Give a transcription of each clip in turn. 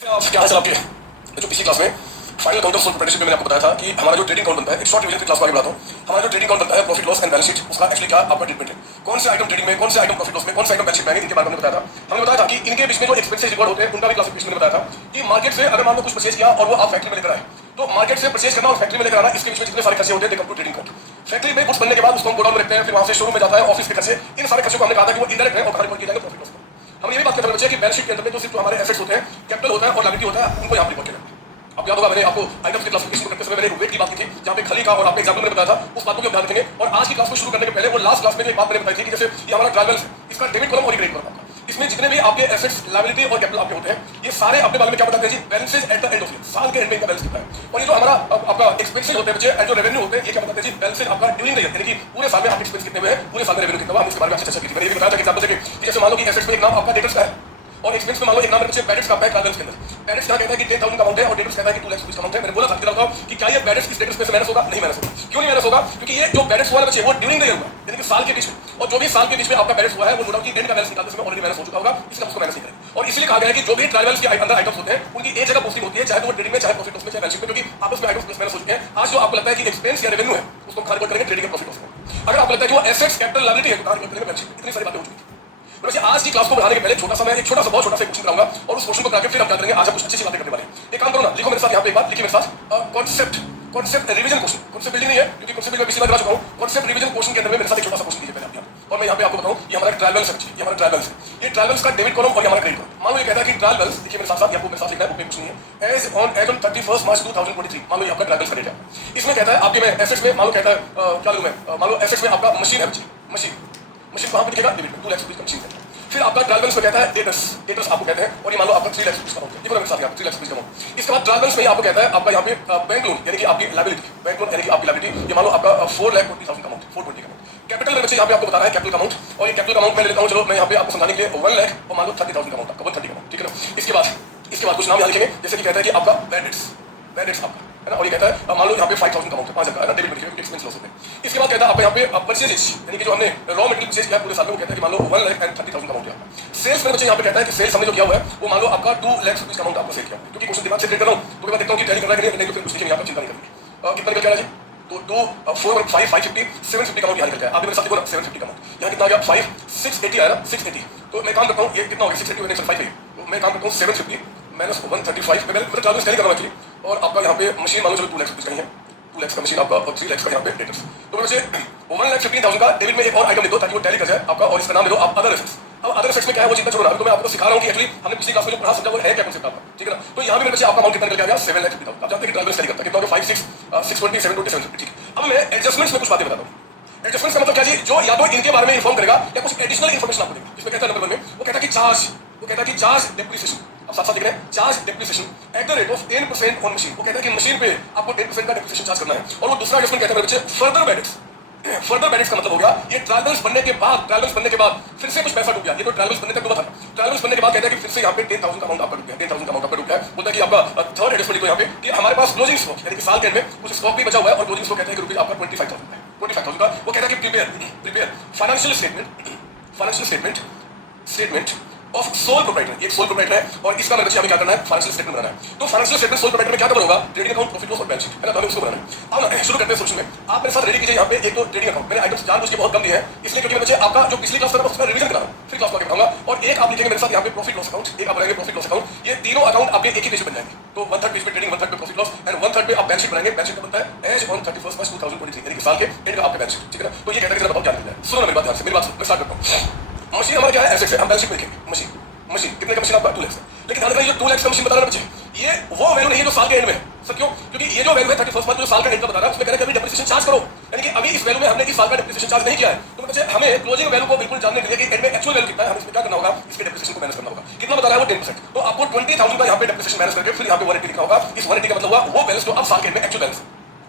क्या हाल आपके जो पिछली क्लास में final count of sole proprietorship में मैंने आपको बताया था कि हमारा जो ट्रेडिंग काउंट बनता है, एक शॉर्ट रिवीजन की क्लास को आगे बढ़ाता हूं। हमारा जो ट्रेडिंग काउंट बनता है profit loss and balance sheet, उसका एक्चुअली क्या आपका ट्रीटमेंट है, कौन से आइटम ट्रेडिंग में, कौन से आइटम प्रॉफिट लॉस में, कौन से आइटम बैलेंस शीट में आएंगे, इनके बारे में बताया था। हमने बताया था कि इनके बीच में जो एक्सपेंसेस रिकॉर्ड होते हैं उनका भी क्लासिफिकेशन में बताया था कि मार्केट से अगर मान लो कुछ परचेज किया और वो आप फैक्ट्री में लेकर आए, तो मार्केट से परचेज करना और फैक्ट्री में लेकर आना, इसके बीच में जितने सारे खर्चे होते हैं, come to trading account. Factory में गुड्स बनने के बाद उसको हम गोडाउन में रखते हैं, फिर वहां से शोरूम में जाता है, ऑफिस के खर्चे, इन सारे खर्चों को हमने कहा था कि वो इनडायरेक्ट है और कहां रिकॉर्ड किया जाएगा प्रॉफिट लॉस में। हम ये भी बात करते हैं कि बैलेंस शीट के अंदर में जो सिर्फ हमारे एसेट्स होते हैं, कैपिटल होता है और लायबिलिटी होता है, उनको यहां रिकॉर्ड किया जाएगा। अब याद होगा मैंने आपको आइटम्स की क्लासिफिकेशन करते समय मैंने वेट की बात की थी, जहां पे खली का और आपने एग्जाम्पल में बताया था, उस बात को भी ध्यान रखेंगे। और आज की क्लास को शुरू करने के पहले और लास्ट क्लास में एक बात मैंने बताई थी कि जैसे ये हमारा ट्रायल बैलेंस है, इसका डेबिट कॉलम और क्रेडिट कॉलम आपका, इसमें जितने भी आपके एसेट्स, लायबिलिटी और कैपिटल आपके होते हैं, ये सारे अपने बारे में क्या बताते हैं जी, balances at the end of year, साल के एंड में इनका बैलेंस कितना है। और ये जो हमारा आपका एक्सपेंसेस होते हैं बच्चे एंड जो रेवेन्यू होते हैं, ये क्या बताते हैं जी, बैलेंसेस आपका ड्यूरिंग द ईयर, यानी कि पूरे साल में आपके एक्सपेंस कितने हुए हैं, पूरे साल में रेवेन्यू कितना हुआ, हम इसके बारे में आपसे चर्चा की थी। मैंने ये भी बताया था कि एग्जांपल देके कि जैसे मान लो कि एसेट्स में एक नाम आपका डेटर्स का है और एक्सपेंस में मान लो एक नाम है बैलेंस का है ट्रायल बैलेंस के अंदर। बैलेंस क्या कहता है कि 10,000 का अमाउंट है और डेटर्स कहता है कि 2 लाख रुपए का अमाउंट है। मैंने बोला था कि क्या ये बैलेंस इस डेटर्स में से माइनस होगा? नहीं माइनस होगा। क्यों नहीं माइनस होगा? क्योंकि ये जो बैलेंस हुआ है बच्चे वो ड्यूरिंग द ईयर हुआ, यानी कि साल के बीच में, और जो भी साल के बीच में आपका बैलेंस हुआ है वो नो डाउट कि एंड का बैलेंस निकालते समय ऑलरेडी माइनस हो चुका होगा, इसलिए उसको माइनस नहीं करेंगे। और इसलिए कहा गया है कि जो भी ट्रायल बैलेंस के अंदर आइटम्स होते हैं उनकी एक जगह पोस्टिंग होती है, चाहे तो वो ट्रेडिंग में, चाहे प्रॉफिट लॉस में, चाहे बैलेंस शीट में, क्योंकि आपस में आइटम्स प्लस माइनस हो चुके हैं। आज जो आपको लगता है कि एक्सपेंस या रेवेन्यू है उसको हम रिकॉर्ड करेंगे ट्रेडिंग और प्रॉफिट लॉस में। अगर आपको लगता है कि वो एसेट्स, कैपिटल, लायबिलिटी है तो रिकॉर्ड करेंगे बैलेंस शीट। इतनी सारी बातें हो चुकी हैं। वैसे आज की क्लास को बढ़ाने के पहले छोटा सा मैं एक छोटा सा बहुत छोटा सा क्वेश्चन कराऊंगा और उस क्वेश्चन को करके फिर हम क्या करेंगे, आज हम कुछ अच्छी बातें करने वाले हैं। एक काम करो ना, लिखो मेरे साथ यहाँ पे, एक बार लिखिए मेरे साथ, concept revision question. Concept building नहीं है क्योंकि कॉन्सेप्ट बिल्डिंग मैं पिछली बार करा चुका हूं। कॉन्सेप्ट रिवीजन क्वेश्चन के अंदर में मेरे साथ एक छोटा सा क्वेश्चन लीजिए पहले आप यहाँ, और मैं यहाँ पे आपको बताऊं ये हमारा ट्रायल बैलेंस है, ये हमारा ट्रायल बैलेंस है। ये ट्रायल बैलेंस का डेबिट कॉलम और ये हमारा क्रेडिट कॉलम। मान लो ये कहता है कि ट्रायल बैलेंस, देखिए मेरे साथ आपको मेरे साथ लिखना है, बुक में कुछ नहीं है, एज ऑन 31 मार्च 2023, मान लो ये आपका ट्रायल बैलेंस का डेट है। इसमें कहता है आपके में एसेट्स में, मान लो कहता है क्या लूं मैं, मान लो एसेट्स में आपका मशीन है, मशीन कहां पे दिखेगा, डेबिट में 2 लाख रुपए का मशीन है। फिर आपका ट्रायल बैलेंस में कहता है डेटर्स आपको कहते हैं, और ये मान लो आपका 3 लाख रुपए का अमाउंट है, देखो मेरे साथ यहाँ 3 लाख रुपए का अमाउंट। इसके बाद ट्रायल बैलेंस में आपको कहता है आपका यहाँ पे बैंक लोन, यानी कि आपकी लायबिलिटी, बैंक लोन यानी कि आपकी लायबिलिटी, ये मान लो आपका 4,20,000 का अमाउंट, 420 का अमाउंट। कैपिटल में बच्चे यहाँ पे आपको बता रहा है कैपिटल का अमाउंट, और ये कैपिटल का अमाउंट मैं लेता हूँ, चलो मैं यहाँ पे आपको समझाने के लिए 1 लाख और मान लो 30,000 का अमाउंट, आपका 130 का अमाउंट, ठीक है ना। इसके बाद कुछ नाम यहाँ लिखेंगे, जैसे कि कहता है कि आपका बैड डेट्स आपका है ना, और ये कहता है मान लो यहाँ पे 5,000 का अमाउंट है, 5,000 का है ना, डेबिट में लिखेंगे एक्सपेंस लॉस होते हैं। इसके बाद कहता है आपका यहाँ पे परचेजेस, यानी कि जो हमने रॉ मटेरियल परचेज किया पूरे साल में, वो कहता है कि मान लो 1,30,000 का अमाउंट है। सेल्स में बच्चे यहाँ पे कहता है कि सेल्स हमने जो किया हुआ है वो मान लो आपका 2 लाख रुपए का अमाउंट आपको सेल किया, क्योंकि क्वेश्चन दिमाग से क्लियर कर रहा हूँ, तो मैं देखता हूँ कि टैली कर रहा है कि नहीं, तो फिर कुछ लिखेंगे यहाँ पे, चिंता नहीं करेंगे। कितना निकल के आ रहा है जी, तो 2 4 5 550 750 का अमाउंट यहाँ निकल गया। आपने मेरे साथ देखो ना 750 का अमाउंट, यहाँ कितना आ गया 5 680 आया ना, 680। तो मैं काम करता हूँ, ये कितना हो गया 680 माइनस 5 है, तो मैं काम करता हूँ 750 माइनस 135, मैं ट्रायल बैलेंस टैली कर रहा हूँ एक्चुअली। और आपका यहाँ पे मशीन मान लो चलो 2 लाख रुपए का ही है, 2 लाख का मशीन आपका और 3 लाख का यहाँ पे डेटर्स। तो वैसे 1,15,000 का डेबिट में एक और आइटम लिख दो ताकि वो टैली कर जाए आपका, और इसका नाम ले दो आप अदर एसेट्स। अब अदर एसेट्स में क्या है वो चिंता छोड़ो ना, तो मैं आपको सिखा रहा हूँ कि एक्चुअली हमने पिछली क्लास में जो पढ़ा समझा वो है क्या कॉन्सेप्ट आपका, ठीक है ना। तो यहाँ भी मेरे बच्चे आपका अमाउंट कितना निकल गया 7,50,000। आप जानते हैं कि ट्रायल बैलेंस टैली करता है कितना हो गया 5 6 620 720 750, ठीक है। अब मैं एडजस्टमेंट्स में कुछ बातें बताता हूँ। एडजस्टमेंट्स का मतलब क्या जी, जो या तो इनके बारे में इन्फॉर्म करेगा या कुछ एडिशनल इन्फॉर्मेशन आपको देगा। इसमें कहता है नंबर 1 में वो कहता है कि चार्ज डेप्रिसिएशन, अब साथ साथ लिख रहे हैं charge depreciation at the rate of 10% on machine. वो कहता है कि मशीन पे आपको 10% का डेप्रिसिएशन चार्ज करना है। और वो दूसरा एडजस्टमेंट कहता है मेरे बच्चे फर्दर बैलेंस का मतलब हो गया ये ट्रायल बैलेंस बनने के बाद फिर से कुछ पैसा डूब गया, ये तो ट्रायल बैलेंस बनने तक डूबा था। ट्रायल बैलेंस बनने के बाद कहता है कि फिर से यहाँ पे 10,000 का अमाउंट आपका डूब गया, 10,000 का अमाउंट आपका डूब गया। बोलता है कि आपका थर्ड एडजस्टमेंट लिखो यहाँ पे कि हमारे पास क्लोजिंग स्टॉक, यानी कि साल के एंड में कुछ स्टॉक भी बचा हुआ है, और क्लोजिंग स्टॉक कहता है कि रुपीज आपका 25,000 है, 25,000 का। वो कहता है कि prepare financial statement of sole proprietor, एक सोल प्रोप्राइटर है और इसका मेरे बच्चे हमें क्या करना है, फाइनेंशियल स्टेटमेंट बनाना है। तो फाइनेंशियल स्टेटमेंट सोल प्रोप्राइटर में क्या होगा, ट्रेडिंग अकाउंट, प्रॉफिट लॉस और बैलेंस शीट, है ना, तो हमें उसको बनाना है। अब ना शुरू करते हैं सोल्यूशन में। आप मेरे साथ रेडी कीजिए यहाँ पे एक तो ट्रेडिंग अकाउंट, मैंने आइटम्स जानबूझ के बहुत कम दिए हैं इसलिए क्योंकि बच्चे आपका जो पिछली क्लास था उसका रिवीजन करा फिर क्लास को आगे बढ़ाऊंगा। और एक आप लिखेंगे मेरे साथ यहाँ पे प्रॉफिट लॉस अकाउंट, एक आप बनाएंगे प्रॉफिट लॉस अकाउंट। ये तीनों अकाउंट आपके एक ही पेज पे बन जाएंगे, तो 1/3 पेज पे ट्रेडिंग, 1/3 पे प्रॉफिट लॉस एंड 1/3 पे आप बैलेंस शीट बनाएंगे। बैलेंस शीट का बनता है एज ऑन 31 मार्च 2023, यानी कि साल के एंड का आपका बैलेंस शीट, ठीक है ना। तो ये कहता है कि बहुत ध्यान देना है, सुनो ना मेरी बात ध्यान से, मेरी बात मैं स्टार्ट करता हूँ। मशीन हमारा क्या है, एसेट्स है, हम बैलेंस शीट में लिखेंगे मशीन कितने का मशीन आपका 2 लाख है। लेकिन ध्यान रखना ये 2 लाख का मशीन बता रहा है बच्चे, ये वो वैल्यू नहीं है जो साल के एंड में। सर क्यों? क्योंकि ये जो वैल्यू है 31 मार्च जो साल का एंड का बता रहा है उसमें कह रहा है कि अभी डेप्रिसिएशन चार्ज करो, यानी कि अभी इस वैल्यू में हमने इस साल का डेप्रिसिएशन चार्ज नहीं किया है। तो बच्चे हमें क्लोजिंग वैल्यू को बिल्कुल जानने के लिए कि एंड में एक्चुअल वैल्यू कितना है, हमें इसमें क्या करना होगा, इसके डेप्रिसिएशन को माइनस करना होगा। कितना बता रहा है वो 10%, तो आपको 20,000 का यहाँ पे डेप्रिसिएशन माइनस करके फिर यहाँ पे 180 लिखना होगा। इस 180 का मतलब हुआ वो बैलेंस जो अब साल के एंड में एक्चुअल बैलेंस।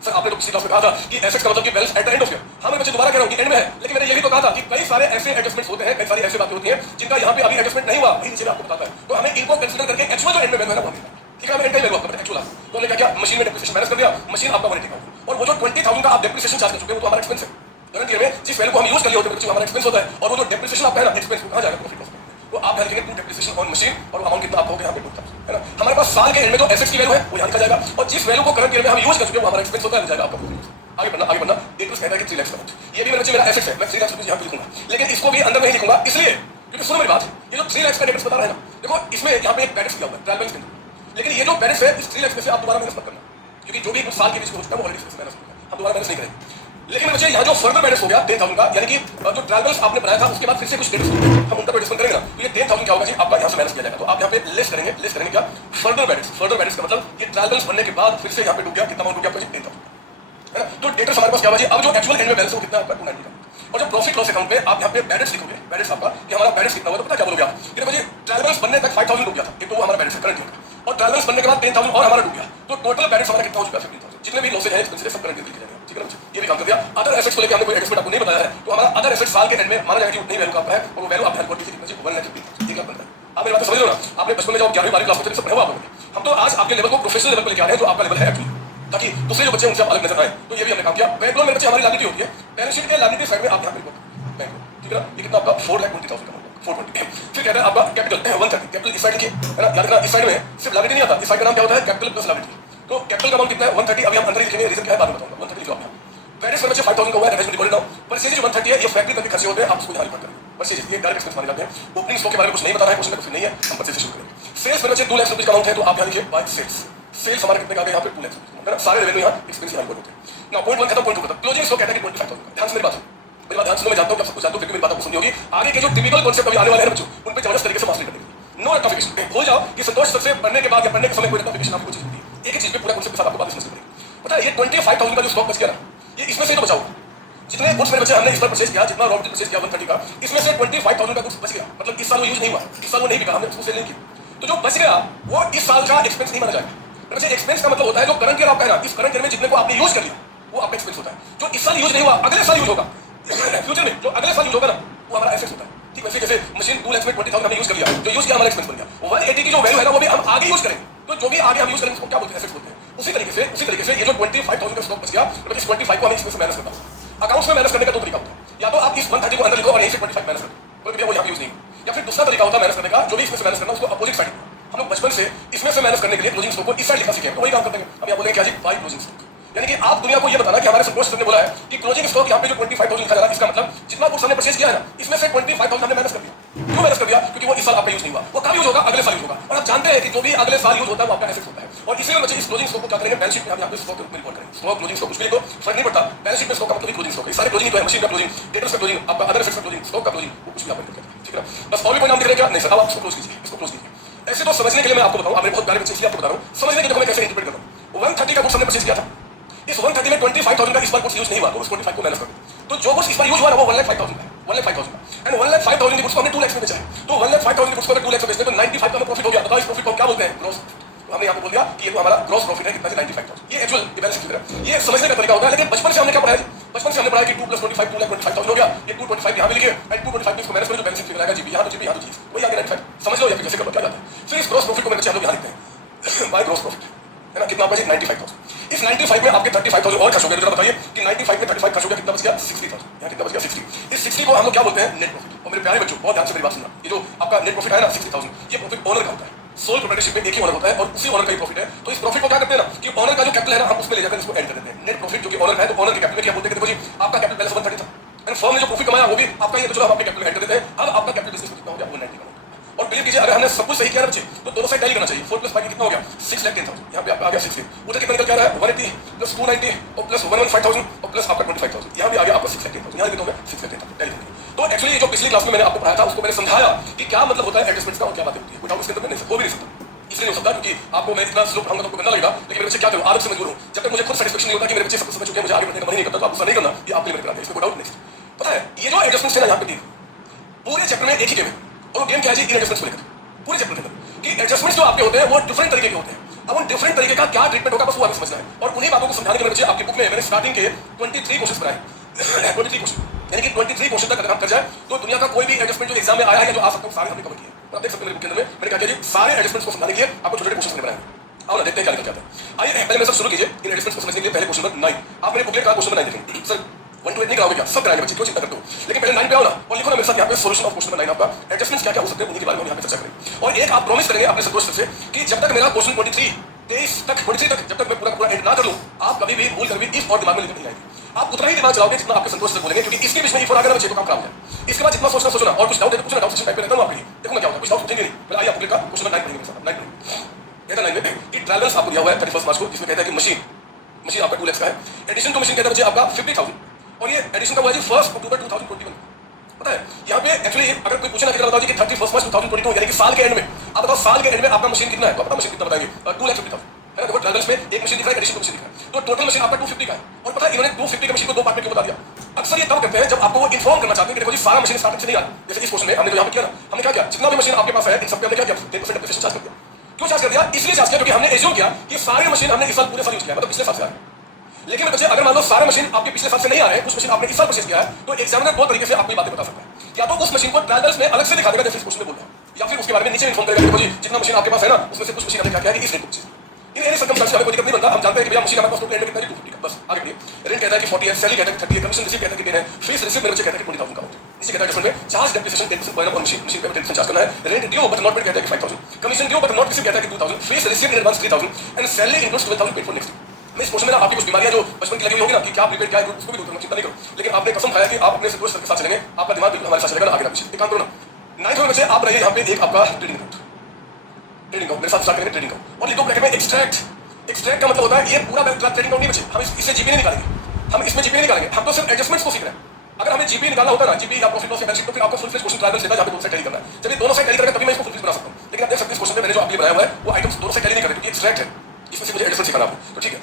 सर आपने तो पिछली क्लास में कहा था कि एसेट्स का मतलब कि balance eight the end of year, हाँ मैं बच्चे दोबारा कह रहा हूँ कि एंड में है, लेकिन मैंने ये भी तो कहा था कि कई सारे ऐसे एडजस्टमेंट्स होते हैं, कई सारी ऐसी बातें होती हैं जिनका यहाँ पे अभी एडजस्टमेंट नहीं हुआ, वही नीचे आपको बताता है। तो हमें इनको कंसीडर करके एक्चुअल जो एंड में वैल्यू है ना वो देखना है, ठीक है। हमें एंड का वैल्यू आपका एक्चुअल तो हमने क्या मशीन में डेप्रिसिएशन माइनस कर दिया, मशीन आपका 180 का, और वो जो 20,000 का आप डेप्रिसिएशन चार्ज कर चुके हो वो तो हमारा एक्सपेंस है। करंट ईयर में जिस वैल्यू को हम यूज कर लिए होते हैं हमारा एक्सपेंस होता है, और वो जो डेप्रिसिएशन आपका है ना एक्सपेंस कहाँ जाएगा, प्रॉफिट लॉस में। तो आप ध्यान रखेंगे टू डेप्रिसिएशन ऑन मशीन और अमाउंट कितना आपका हो गया यहाँ पे 2,000। है ना। हमारे पास साल के एंड में जो एसेट्स की वैल्यू है वो यहाँ लिखा जाएगा, और जिस वैल्यू को करंट ईयर में हम यूज कर चुके हैं वो हमारा एक्सपेंस होता है, जाएगा आपका। आगे बढ़ना एक कहता है कि 3 लाख का, ये भी मेरे बच्चे मेरा एसेट्स है, मैं 3 लाख रुपये यहाँ पे लिखूंगा, लेकिन इसको भी अंदर में ही लिखूंगा, इसलिए क्योंकि सुनो मेरी बात, ये जो 3 लाख का डेबिट्स बता रहा है ना, देखो इसमें यहाँ पे एक बैलेंस दिया हुआ है ट्रायल बैलेंस के अंदर, लेकिन ये जो बैलेंस है इस 3 लाख में से आप दोबारा माइनस मत करना, क्योंकि जो भी कुछ साल के बीच में होता है वो ऑलरेडी माइनस होगा, हम दोबारा माइनस नहीं करेंगे। लेकिन बच्चे यहाँ जो फर्दर बैलेंस हो गया 10,000 का, यानी कि जो ट्रायल बैलेंस आपने बनाया था उसके बाद फिर से कुछ डेबिट्स होते हैं, हम उनका एडजस्टमेंट करेंगे ना, तो ये 10,000 क्या होगा जी, आपका यहाँ से माइनस किया जाएगा। तो आप यहाँ पे लेस करेंगे क्या, फर्दर बैलेंस का मतलब ये ट्रायल बैलेंस बनने के बाद फिर से यहाँ पे डूब गया, कितना अमाउंट डूब गया आपका जी 10,000, है ना। तो डेटर्स हमारे पास क्या होगा जी, अब जो एक्चुअल एंड में बैलेंस हो कितना आपका 290 का, और जो प्रॉफिट लॉस अकाउंट में आप यहाँ पे बैलेंस लिखोगे, बैलेंस आपका कि हमारा बैलेंस कितना हुआ, तो पता क्या बोलोगे आप, कि मुझे ट्रायल बैलेंस बनने तक 5,000 डूब गया था, एक तो वो हमारा बैलेंस है करंट ईयर का, और ट्रायल बैलेंस बनने के बाद 10,000 और हमारा डूब गया, तो टोटल बैलेंस हमारा कितना हो चुका है 15,000, जितने भी लॉसेज हैं एक्सपेंसेस सब करंट ईयर लिखे जाएंगे, ठीक है ना। ये भी काम कर दिया। अदर एसेट्स को लेकर हमने कोई एडजस्टमेंट आपको नहीं बताया है, तो हमारा अदर एसेट्स साल के एंड में माना जाएगा कि उतनी वैल्यू का आपका है, और वो वैल्यू आप हेल्प करके कितना जी 1 लाख 1 लाख बनता है। आप मेरी बात समझ लो ना, आपने बचपन में जब 11वीं 12वीं क्लास में सब पढ़ा हुआ आप लोगों ने, हम तो आज आपके लेवल को प्रोफेशनल लेवल पर लेके आ रहे हैं जो आपका लेवल है एक्चुअली, ताकि दूसरे जो बच्चे उनसे अलग नजर आए। तो ये भी हमने काम किया। बैंक लोन में बच्चे हमारी लायबिलिटी होती है, बैलेंस शीट के लायबिलिटी साइड में आप यहाँ पे बैंक, ठीक है ना, ये कितना आपका 4,20,000 का 420। फिर कहता है आपका कैपिटल 130, कैपिटल इस साइड लिखिए, है ना, याद रखना इस साइड में सिर्फ लायबिलिटी नहीं आता, इस साइड का नाम क्या होता है कैपिटल प्लस लायबिलिटी। तो कैपिटल का अमाउंट कितना है 130, अभी हम अंदर ही लिखेंगे, रीजन क्या है बाद में बताऊंगा, 130 जो आपने वेरियस में बच्चे 5,000 का हुआ है, इन्वेस्टमेंट रिकॉर्डेड नाउ, परचेज जो 130 है, ये फैक्ट्री तक के खर्चे होते हैं, आप उसको यहाँ रिकॉर्ड करेंगे। परचेज ये डायरेक्ट एक्सपेंस माने जाते हैं। ओपनिंग स्टॉक के बारे में कुछ नहीं बता रहा है, क्वेश्चन में कुछ नहीं है, हम परचेज से शुरू करेंगे। सेल्स में बच्चे 2 लाख रुपए का अमाउंट है, तो आप यहाँ लिखिए बाय सेल्स, सेल्स हमारे कितने का आ गए यहाँ पे 2 लाख रुपए, है ना, सारे रेवेन्यू यहाँ एक्सपेंस यहाँ रिकॉर्ड होते हैं। नाउ पॉइंट 1 खत्म, पॉइंट 2 खत्म। क्लोजिंग स्टॉक कहता है कि 25,000 का। ध्यान से मेरी बात सुनो, मैं जानता हूँ कि आप सब कुछ जानते हो, फिर मेरी बात आपको सुननी होगी। आगे के जो टिपिकल कॉन्सेप्ट अभी आने वाले हैं बच्चों, उन पे जबरदस्त तरीके से मास्टरी करनी है। नो रट्टाफिकेशन, भूल जाओ कि संतोष सर से पढ़ने के बाद या पढ़ने के समय कोई रट्टाफिकेशन आपको चीज होती है, एक ही चीज पे पूरा कॉन्सेप्ट के साथ आपको बात समझनी पड़ेगी। पता है ये 25,000 का जो स्टॉक बच गया ना, ये इसमें से तो बचाओ, जितने गुड्स मेरे बच्चे हमने इस बार परचेज किया, जितना रॉ मटेरियल परचेज किया 130 का, इसमें से 25,000 का गुड्स बच गया, मतलब इस साल वो यूज नहीं हुआ, इस साल वो नहीं बिका, हमने उसको सेल नहीं किया, तो जो बच गया वो इस साल का एक्सपेंस नहीं माना जाएगा। वैसे एक्सपेंस का मतलब होता है जो करंट ईयर आपका है ना, इस करंट ईयर में जितने को आपने यूज कर लिया वो आपका एक्सपेंस होता है। जो इस साल यूज नहीं हुआ अगले साल यूज होगा, फ्यूचर में जो अगले साल यूज होगा ना वो हमारा एसेट होता है। ठीक वैसे जैसे मशीन 2 लाख में 20,000 हमने यूज कर लिया, जो यूज किया हमारा एक्सपेंस बन गया। 180 की जो वैल्यू है ना वो भी हम आगे यूज करेंगे, तो जो भी आगे हम यूज करेंगे उसको क्या बोलते हैं, एसेट्स बोलते हैं। उसी तरीके से ये जो 25,000 का स्टॉक बच गया, तो इस 25 को हमें इसमें से माइनस करना होगा। अकाउंट्स में माइनस करने का दो तरीका होता है, या तो आप इस 130 को अंदर लिखो और यहीं से 25 माइनस करो, तो वो यहाँ यूज नहीं, या फिर दूसरा तरीका होता है माइनस करने का, जो भी इसमें से माइनस करना उसको अपोजिट साइड। हम लोग बचपन से इसमें से माइनस करने के लिए क्लोजिंग स्टॉक को इस साइड लिखना सीखे, तो वही काम करते हैं। हम यहाँ बोलेंगे क्या जी बाय क्लोजिंग स्टॉक, यानी कि आप दुनिया को ये बताना कि हमारे संतोष सर ने बोला है कि क्लोजिंग स्टॉक यहाँ पे जो 25,000 लिखा जा रहा है, इसका मतलब जितना बुक्स हमने परचेज किया है ना, इसमें से 25,000 हमने माइनस कर दिया। क्यों माइनस कर दिया? क्योंकि वो इस साल आपका यूज नहीं हुआ, वो कब यूज होगा, अगले साल यूज होगा। और आप जानते हैं कि जो भी अगले साल यूज होता है वो आपका एसेट होता है, और इसीलिए बच्चे इस क्लोजिंग स्टॉक को क्या करेंगे, बैलेंस शीट में हम यहाँ पे स्टॉक के रूप में रिकॉर्ड करेंगे। स्टॉक क्लोजिंग स्टॉक कुछ भी लिखो फर्क नहीं पड़ता, बैलेंस शीट में स्टॉक का मतलब क्लोजिंग स्टॉक है। सारे क्लोजिंग तो है, मशीन का क्लोजिंग, डेटर्स का क्लोजिंग, आपका अदर एसेट्स का क्लोजिंग, स्टॉक का क्लोजिंग, वो कुछ भी आप करते हैं, ठीक है ना। बस और भी कोई नाम दिख रहा है क्या? नहीं सर, अब आप इसको क्लोज कीजिए, इसको क्लोज कीजिए। ऐसे तो समझने के लिए मैं आपको बताऊं, आपने बहुत प्यारे बच्चे इसलिए आपको बता रहा हूं, समझने के लिए मैं कैसे इंटरप्रेट कर रहा हूं। 130 का बुक्स हमने परचेज किया था, इस 130 में 25,000 का इस बार कुछ यूज नहीं हुआ, तो उस 25 को माइनस कर दो। तो जो कुछ इस बार यूज हुआ ना वो 1,05,000 का है, 1,05,000 का, एंड 1,05,000 की बुक्स को हमने 2 लाख में बेचा है। तो 1,05,000 की बुक्स को अगर 2 लाख में बेचते हैं तो 95 का हमें प्रॉफिट हो गया। बताओ इस प्रॉफिट को क्या बोलते हैं? ग्रॉस। तो हमने यहाँ पे बोल दिया कि ये तो हमारा ग्रॉस प्रॉफिट है, कितना है 95,000। ये एक्चुअल बैलेंस शीट है, ये समझने का तरीका होता है। लेकिन बचपन से हमने क्या पढ़ा है? बचपन से हमने पढ़ा है कि 2 + 25 2,25,000 हो गया, ये 225 यहाँ पे लिखिए, एंड 225 इसको माइनस करो, जो बैलेंस शीट में आएगा जीबी, यहाँ तो जीबी, यहाँ तो चीज वही आगे 95। समझ लो या फिर जैसे करो क्या जाता है। फिर इस ग्रॉस प्रॉफिट को मेरे बच्चे हम लोग यहाँ लिखते हैं बाय ग्रॉस प्रॉफिट, है ना, कितना आपका जी 95,000। इस 95 में आपके 35,000 और खर्च हो गए। जरा बताइए कि 95 में 35 खर्च हो गया, कितना बच गया? 60,000। यहाँ कितना बच गया? 60। इस 60 को हम लोग क्या बोलते हैं? Net profit. और मेरे प्यारे बच्चों बहुत ध्यान से मेरी बात सुनना, ये जो आपका नेट प्रॉफिट है ना 60,000, ये प्रॉफिट ओनर का होता है। सोल प्रोप्राइटरशिप में एक ही ओनर होता है और उसी ओनर का ही प्रॉफिट है। तो इस प्रॉफिट को क्या करते हैं ना कि ओनर का जो कैपिटल है ना हम उसमें ले जाकर इसको ऐड कर देते हैं। नेट प्रॉफिट जो कि ओनर का है, तो ओनर के कैपिटल में क्या बोलते हैं कि देखो जी आपका कैपिटल पहले 130 था, एंड फर्म ने जो प्रॉफिट कमाया वो भी आपका ही है, तो चलो हम अपने कैपिटल में ऐड कर देते हैं। अब आपका कैपिटल बिजनेस में कितना हो गया? 190 का। और बिलीव कीजिए अगर हमने सब कुछ सही किया ना बच्चे, तो दोनों साइड टैली करना चाहिए। 4 + 5 कितना हो गया? 6,10,000। यहाँ पे आपका आ गया 60। उधर कितना निकल के आ रहा है? 180 + 290 और प्लस 115,000 और प्लस आपका 25,000। यहाँ भी आ गया आपका 6,10,000। यहाँ कितना हो गया? 6,10,000 टैली करके। तो एक्चुअली जो पिछली क्लास में मैंने आपको पढ़ाया था उसको मैंने समझाया कि क्या मतलब होता है एडजस्टमेंट्स का और क्या बातें होती है। कोई डाउट इसके अंदर नहीं हो भी नहीं सकता, इसलिए हो सकता है क्योंकि आपको मैं इतना स्लो पढ़ाऊंगा तो आपको गंदा लगेगा। लेकिन मेरे बच्चे क्या करूं, आदत से मजबूर हूं। जब तक मुझे खुद सेटिस्फेक्शन नहीं होता कि मेरे बच्चे सब समझ चुके हैं, मुझे आगे बढ़ने का मन नहीं करता, तो आप गुस्सा नहीं करना, ये आपके लिए कराते हैं, इसमें कोई डाउट नहीं। पता है ये जो एडजस्टमेंट्स है ना यहाँ पे पूरे चैप्टर में एक ही गेम है, और वो गेम क्या है जी? इन एडजस्टमेंट्स को लेकर पूरे चैप्टर के अंदर कि एडजस्टमेंट्स जो आपके होते हैं वो डिफरेंट तरीके के होते हैं। अब उन डिफरेंट तरीके का क्या ट्रीटमेंट होगा बस वो आपको समझना है, और उन्हीं बातों को समझाने के लिए बच्चे आपकी बुक में मैंने स्टार्टिंग के 23 क्वेश्चन बनाए 23 क्वेश्चन, यानी कि 23 क्वेश्चन तक अगर हम कर जाए तो दुनिया का कोई भी एडजस्टमेंट जो एग्जाम में आया है या जो आ सकता है सारे हमने कवर किए। आप देख सकते हैं मेरे बुक के अंदर में मैंने क्या किया जी, सारे एडजस्टमेंट्स को समझाने के लिए आपको छोटे क्वेश्चन बनाए। आओ ना देखते हैं क्या निकल जाता है। आइए पहले मैं सब शुरू कीजिए इन एडजस्टमेंट्स को समझने के लिए। पहले क्वेश्चन नंबर 9, आप मेरे बुकलेट का क्वेश्चन नंबर 9 देखेंगे। सर 1 क्लियर नहीं कराओगे क्या? सब कराएंगे बच्चे, क्यों चिंता करते हो? लेकिन पहले 9 पे आओ ना और लिखो ना मेरे साथ यहाँ पे सोल्यूशन ऑफ क्वेश्चन नंबर 9 आपका एडजस्टमेंट्स क्या क्या हो सकते हैं उन्हीं के बारे में यहाँ पे चर्चा करें। और एक आप प्रॉमिस करेंगे अपने संतोष से कि जब तक मेरा क्वेश्चन 23 तक जब तक मैं पूरा पूरा एंड ना कर लूं, आप कभी भी भूल कर भी इफ और दिमाग में लेकर नहीं आएगी। आप उतना ही दिमाग चलाओगे जितना आपके संतोष से बोलेंगे, क्योंकि इसके बीच में इफ और आ गया ना बच्चे को काम खराब हो जाए। इसके बाद जितना सोचना सोचना और कुछ डाउट है तो पूछना, डाउट सेशन टाइप पे रहता हूं आपके लिए। देखो मैं क्या होता है, कुछ डाउट पूछेंगे नहीं, पहले आइए आपको का क्वेश्चन नंबर 9 पढ़ेंगे मेरे साथ। 9 कहता 9 में कि ट्रायल्स आपको दिया हुआ है 31 मार्च को, जिसमें कहता है कि मशीन आपका 2 लाख का है, एडिशन टू मशीन कहता है बच्चे आपका 50,000, और ये एडिशन का हुआ जी 1 अक्टूबर 2021। पता है यहाँ पे एक्चुअली अगर कोई पूछे ना कि बताओ जी कि 31 मार्च 2022 यानी कि साल के एंड में आप बताओ साल के एंड में आपका मशीन कितना है, तो आपका मशीन कितना बताएंगे? 2,50,000 है ना। देखो ट्रायल्स में एक मशीन दिख रहा है, एडिशन टू मशीन दिख रहा है, तो टोटल मशीन आपका 250 का है। और पता है इन्होंने 250 की मशीन को दो पार्ट में क्यों बता दिया? अक्सर ये तब करते हैं जब आपको वो इन्फॉर्म करना चाहते हैं कि देखो जी सारा मशीन स्टार्टिंग से नहीं आ रहा। जैसे इस क्वेश्चन में हमने तो यहाँ पे किया ना, हमने क्या किया, जितना भी मशीन आपके पास है इन सब पे हमने क्या किया, 10% डेप्रिसिएशन चार्ज कर दिया। क्यों चार्ज कर दिया? इसलिए चार्ज किया क्योंकि हमने एज्यूम किया कि सारी मशीन हमने इस साल पूरे साल यूज किया, मतलब पिछले साल से आ रहा है। लेकिन बच्चे अगर मान लो सारे मशीन आपके पिछले साल से नहीं आ रहे हैं, कुछ मशीन आपने इस साल परचेज किया है, तो एग्जामिनर दो तरीके से आपको बातें बता सकता है। या तो उस मशीन को ट्रायल्स में अलग से दिखा देगा जैसे इस क्वेश्चन में बोल रहा है, या फिर उसके बारे में नीचे इन्फॉर्म करेगा देखो जी जितना मशीन आपके पास है ना उसमें से कुछ मशीन हमने क्या किया है इस रेट को परचेज। इन एनी सर्कमस्टेंस में हमें कोई दिक्कत नहीं बनता, हम जानते हैं कि भैया मशीन हमारे पास टोटल एंड में कितना है 250 का, बस आगे बढ़िए। रेंट कहता है कि 40 है, सैलरी कहता है कि 30 है, कमीशन रिसीव कहता है कि 10 है, फीस रिसीव मेरे बच्चे कहता है कि 20,000 का होता है। इसी कहता है डिफरेंट में charge depreciation 10% per annum machine पे 10% चार्ज करना है। Rent due but not paid कहता है कि 5,000, commission due but not receive कहता है कि 2,000, fees receive in advance 3,000 and salary includes 12,000 paid for next. मैं इस क्वेश्चन में आपकी कुछ बीमारियां जो बचपन की लगी हुई होगी ना कि क्या प्रीपेड क्या है उसको भी दूर करूंगा, चिंता नहीं करो। लेकिन आपने कसम खाया कि आप अपने संतोष के साथ चलेंगे, आपका दिमाग बिल्कुल हमारे साथ चलेगा, आगे ना पीछे। एक काम करो ना, 9th में बच्चे आप रहिए यहाँ पे एक आपका ट्रेडिंग अकाउंट मेरे साथ स्टार्ट करेंगे ट्रेडिंग अकाउंट, और लिखो ब्रैकेट में एक्सट्रैक्ट का मतलब होता है ये पूरा ट्रेडिंग अकाउंट नहीं बचे, हम इससे जीपी नहीं निकालेंगे, हम इसमें जीपी नहीं निकालेंगे, हम तो सिर्फ एडजस्टमेंट्स को सीख रहे हैं। अगर हमें जीपी निकालना होता ना, जीपी या प्रॉफिट लॉस या बैलेंस शीट, तो फिर आपको फुल फ्लेज क्वेश्चन ट्रायल्स देता है जहां पे दोनों साइड टैली करना है। जब ये दोनों साइड टैली करेगा तभी मैं इसको फुल फ्लेज बना सकता हूं। लेकिन आप देख सकते हैं इस क्वेश्चन में मैंने जो आपके बनाया हुआ है वो आइटम्स दोनों साइड टैली नहीं कर रहे क्योंकि एक्सट्रैक्ट है, इसमें से मुझे एडजस्टमेंट सिखाना आपको, तो ठीक है।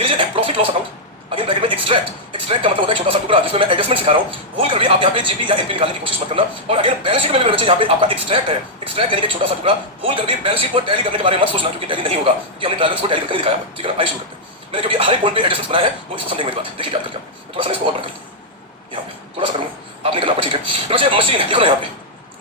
ये जो profit loss account again bracket में एक्सट्रैक्ट का मतलब होता है छोटा सा टुकड़ा जिसमें मैं एडजस्टमेंट सिखा रहा हूं, भूल कर भी आप यहाँ पे जीपी या एनपी निकालने की कोशिश मत करना। और अगेन बैलेंस शीट में भी मेरे बच्चे यहाँ पे आपका एक्सट्रैक्ट है, एक्सट्रैक्ट यानी कि छोटा सा टुकड़ा, भूल कर भी बैलेंस शीट को टैली करने के बारे में मत सोचना क्योंकि टैली नहीं होगा, क्योंकि हमने ट्रायल्स को टैली करके दिखाया है। ठीक है ना, आइए शुरू करते हैं। मैंने क्योंकि हर एक पॉइंट पे एडजस्टमेंट बनाया है वो इसको समझेंगे मेरी बात, देखिए क्या करके थोड़ा सा इसको और बड़ा करिए, यहाँ पे थोड़ा सा करूँगा आपने करना, ठीक है। बच्चे मशीन देखो ना, यहाँ पे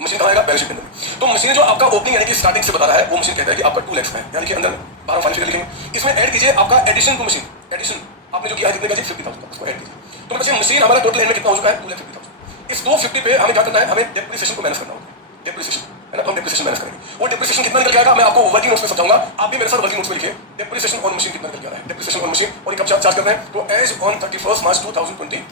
मशीन कहाँ आएगा, बैलेंस शीट में। तो मशीन जो आपका ओपनिंग यानी कि स्टार्टिंग से बता रहा है वो मशीन कहता है कि आपका 2 लाख का है, यानी कि अंदर 12 फाइल फिगर लिखेंगे। इसमें ऐड कीजिए आपका एडिशन टू मशीन, एडिशन आपने जो किया है कितने का जी 50,000 उसको ऐड कीजिए। तो बच्चे मशीन हमारा टोटल एंड में कितना हो चुका है 2,50,000। इस 250 पे हमें क्या करना है, हमें डेप्रिसिएशन को माइनस करना होगा, डेप्रिसिएशन है ना, तो हम डेप्रिसिएशन माइनस करेंगे। वो डेप्रिसिएशन कितना निकल के आएगा मैं आपको वर्किंग नोट्स में समझाऊंगा, आप भी मेरे साथ वर्किंग नोट्स में लिखिए डेप्रिसिएशन ऑन मशीन कितना निकल के आ रहा है, डेप्रिसिएशन ऑन मशीन। और ये कब चार्ज कर रहे हैं, तो एज ऑन 31 मार्च 2022,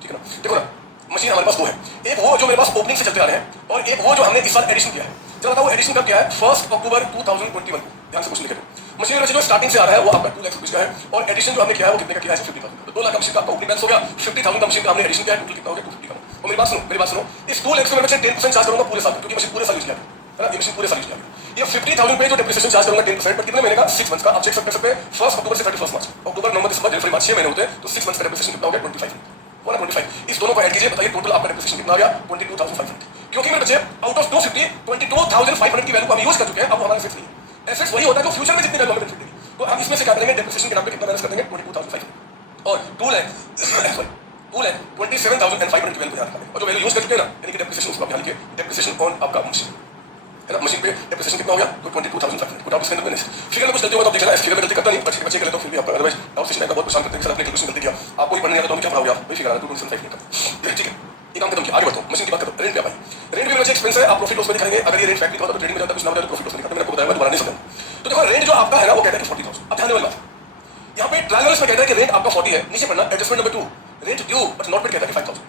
ठीक है ना। देखो ना मशीन हमारे पास दो है, एक वो जो मेरे पास ओपनिंग से चलते आ रहे हैं और एक वो जो हमने इस साल एडिशन किया है। चलो बताओ एडिशन कब किया है, 1 अक्टूबर 2021 को, ध्यान से क्वेश्चन लिखे। मशीन जो स्टार्टिंग से आ रहा है वो आपका 2 लाख रुपीज का है, और एडिशन जो हमने किया है वो कितने का किया है 50,000। तो 2 लाख का मशीन का आपका ओपनिंग बैलेंस हो गया, 50,000 का मशीन का हमने एडिशन किया है, टोटल कितना हो गया 250 का। और मेरी बात सुनो, इस 2 लाख में मैं 10% चार्ज करूंगा पूरे साल, क्योंकि मशीन पूरे साल यूज किया है ना, ये मशीन पूरे साल यूज किया है। ये 50,000 पे जो डेप्रिसिएशन चार्ज करूंगा 10% पर कितने महीने का, 6 मंथ्स का। आप चेक सकते हैं 1 अक्टूबर से 31 मार्च, अक्टूबर नवंबर दिसंबर जनवरी मार्च 6 महीने होते हैं, तो 6 मंथ्स का डेप्रिसिएशन कितना हो गया 25। इस दोनों को ऐड कीजिए, बताइए टोटल आपका डेप्रिसिएशन कितना आ गया 22,500। क्योंकि मेरे बच्चे आउट ऑफ 250 22,500 की वैल्यू हम यूज कर चुके हैं, अब हमारा एसेट्स नहीं है। एसेट्स वही होता है जो फ्यूचर में जितनी वैल्यू हमें बेनिफिट देगी, तो हम इसमें से क्या करेंगे, डेप्रिसिएशन के नाम पे कितना माइनस कर देंगे 22,500 और 2 लाख 27,500 की वैल्यू याद रखेंगे। और जो वैल्यू यूज कर चुके हैं ना यानी कि डेप्रिसिएशन उसको आप ध्यान रखिए, डेप्रिसिएशन ऑन आपका मशीन है ना, मशीन पे डेप्रिसिएशन कितना हो गया तो 22,500। कुछ आप इसके अंदर फिगर में कुछ गलती होगा तो देख लेना, इस फिगर में गलती करता नहीं, बच्चे के लिए तो फिर भी आपका अदरवाइज डाउट सेशन आएगा, बहुत परेशान करते हैं सर आपने कैलकुलेशन गलती किया, आपको ही पढ़ने आता तो हम क्या पढ़ाओगे आप, वही फिगर आ रहा है 225 का। ठीक है, ये काम खत्म किया, आगे बढ़ो, मशीन की बात करो। रेंट क्या भाई, रेंट भी बच्चे एक्सपेंस है, आप प्रॉफिट लॉस में दिखाएंगे। अगर ये रेंट फैक्ट्री का होता तो ट्रेडिंग में जाता, कुछ ना होता तो प्रॉफिट लॉस में दिखाता, मैंने आपको बताया दोबारा नहीं समझाऊंगा। तो देखो रेंट जो आपका है ना वो कहता है कि 40,000। अब ध्यान देने वाली बात, यहाँ पे ट्रायल्स में कहता है कि रेंट आपका 40 है, नीचे पढ़ना adjustment number 2 rent due but not paid कहता है कि 5,000।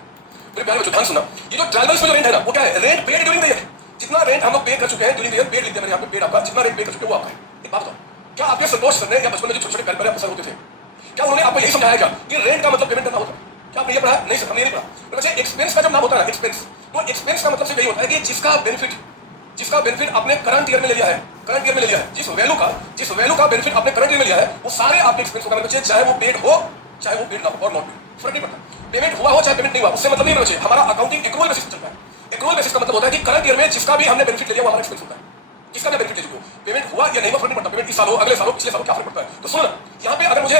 मेरे प्यारे बच्चों ध्यान सुनना, ये जो ट्रायल्स में जो रेंट है ना वो क्या है, rent paid during the year. जितना रेंट हम लोग पे कर चुके हैं ड्यूरिंग द ईयर, पेड लिखते हैं मैंने यहाँ पे, पेड आपका जितना रेंट पे कर चुके हैं वो आपका है। एक बात बताओ, क्या आपके संतोष सर ने या बचपन में जो छोटे-छोटे प्यारे अफसर होते थे, क्या उन्होंने आपको यही समझाया क्या कि रेंट का मतलब पेमेंट करना होता है? क्या आपने ये पढ़ा? नहीं सर, हमने नहीं पढ़ा। तो बच्चे एक्सपेंस का जब नाम होता है ना एक्सपेंस, तो एक्सपेंस का मतलब सिर्फ यही होता है कि जिसका बेनिफिट आपने करंट ईयर में ले लिया है, करंट ईयर में ले लिया है, जिस वैल्यू का बेनिफिट आपने करंट ईयर में लिया है वो सारे आपके एक्सपेंस होगा बच्चे, चाहे वो पेड हो चाहे वो पेड ना हो और नॉट पेड, फर्क नहीं पड़ता। पेमेंट हुआ हो चाहे पेमेंट नहीं हुआ, उससे मतलब नहीं बच्चे, हमारा अकाउंटिंग एक्रूअल बेसिस पे चलता है। एक्रूअल बेसिस का मतलब होता है कि करंट ईयर में जिसका भी हमने बेनिफिट ले लिया वो हमारा एक्सपेंस होता है, जिसका भी बेनिफिट ले चुके हो, पेमेंट हुआ या नहीं हुआ फर्क नहीं पड़ता, पेमेंट इस साल हो अगले साल हो पिछले साल हो क्या फर्क पड़ता है। तो सुनो ना, यहाँ पे अगर मुझे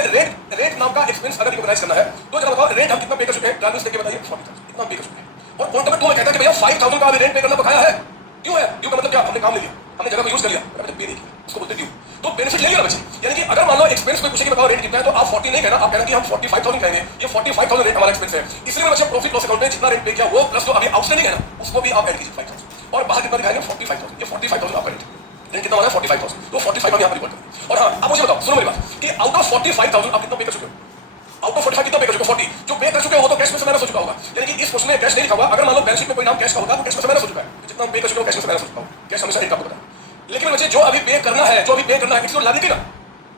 रेंट नाम का एक्सपेंस अगर रिकॉग्नाइज करना है तो जरा बताओ रेंट हम कितना पे कर चुके हैं, ट्रांसलेट करके बताइए 40,000 इतना पे कर चुके हैं। और पॉइंट नंबर 2 में कहता है कि भैया 5,000 का रेंट पे करना बकाया है। क्यों है? ड्यू का मतलब क्या, हमने काम ले लिया, हमने जगह को यूज कर लिया, पे नहीं किया, उसको बोलते ड्यू। तो बेनिफिट बेनिफिट लेंगे ना बच्चे। यानी कि अगर मान लो एक्सपेंस कोई पूछे कि बताओ रेट कितना है, तो आप 40 नहीं कहना, आप कहना कि हम 45,000 कहेंगे, ये 45,000 रेट हमारा एक्सपेंस है। इसलिए मैं बच्चे प्रॉफिट लॉस अकाउंट में जितना रेट पे किया वो प्लस जो अभी आउटस्टैंडिंग है ना उसको भी आप ऐड कीजिए 5,000, और बाहर कितना दिखाएंगे 45,000, ये 45,000 आपका रेट कितना होना है 45,000, तो 45 हम यहाँ पर रिपोर्ट करें। और हाँ आप मुझे बताओ, सुनो मेरी बात, कि आउट ऑफ 45,000 आप कितना पे कर चुके हो? आउट ऑफ 45 कितना पे कर चुके हो? 40 जो पे कर चुके हो वो तो कैश में से माइनस हो चुका होगा। यानी कि इस क्वेश्चन में कैश नहीं लिखा हुआ, अगर मान लो बैलेंस शीट में कोई नाम कैश का होता तो कैश में से माइनस हो चुका है, जितना पे कर चुके हो कैश में से माइनस हो चुका होगा, कैश हमेशा एक आपको पता है। लेकिन बच्चे जो अभी पे करना है, जो अभी पे करना है, इसको लादी ना,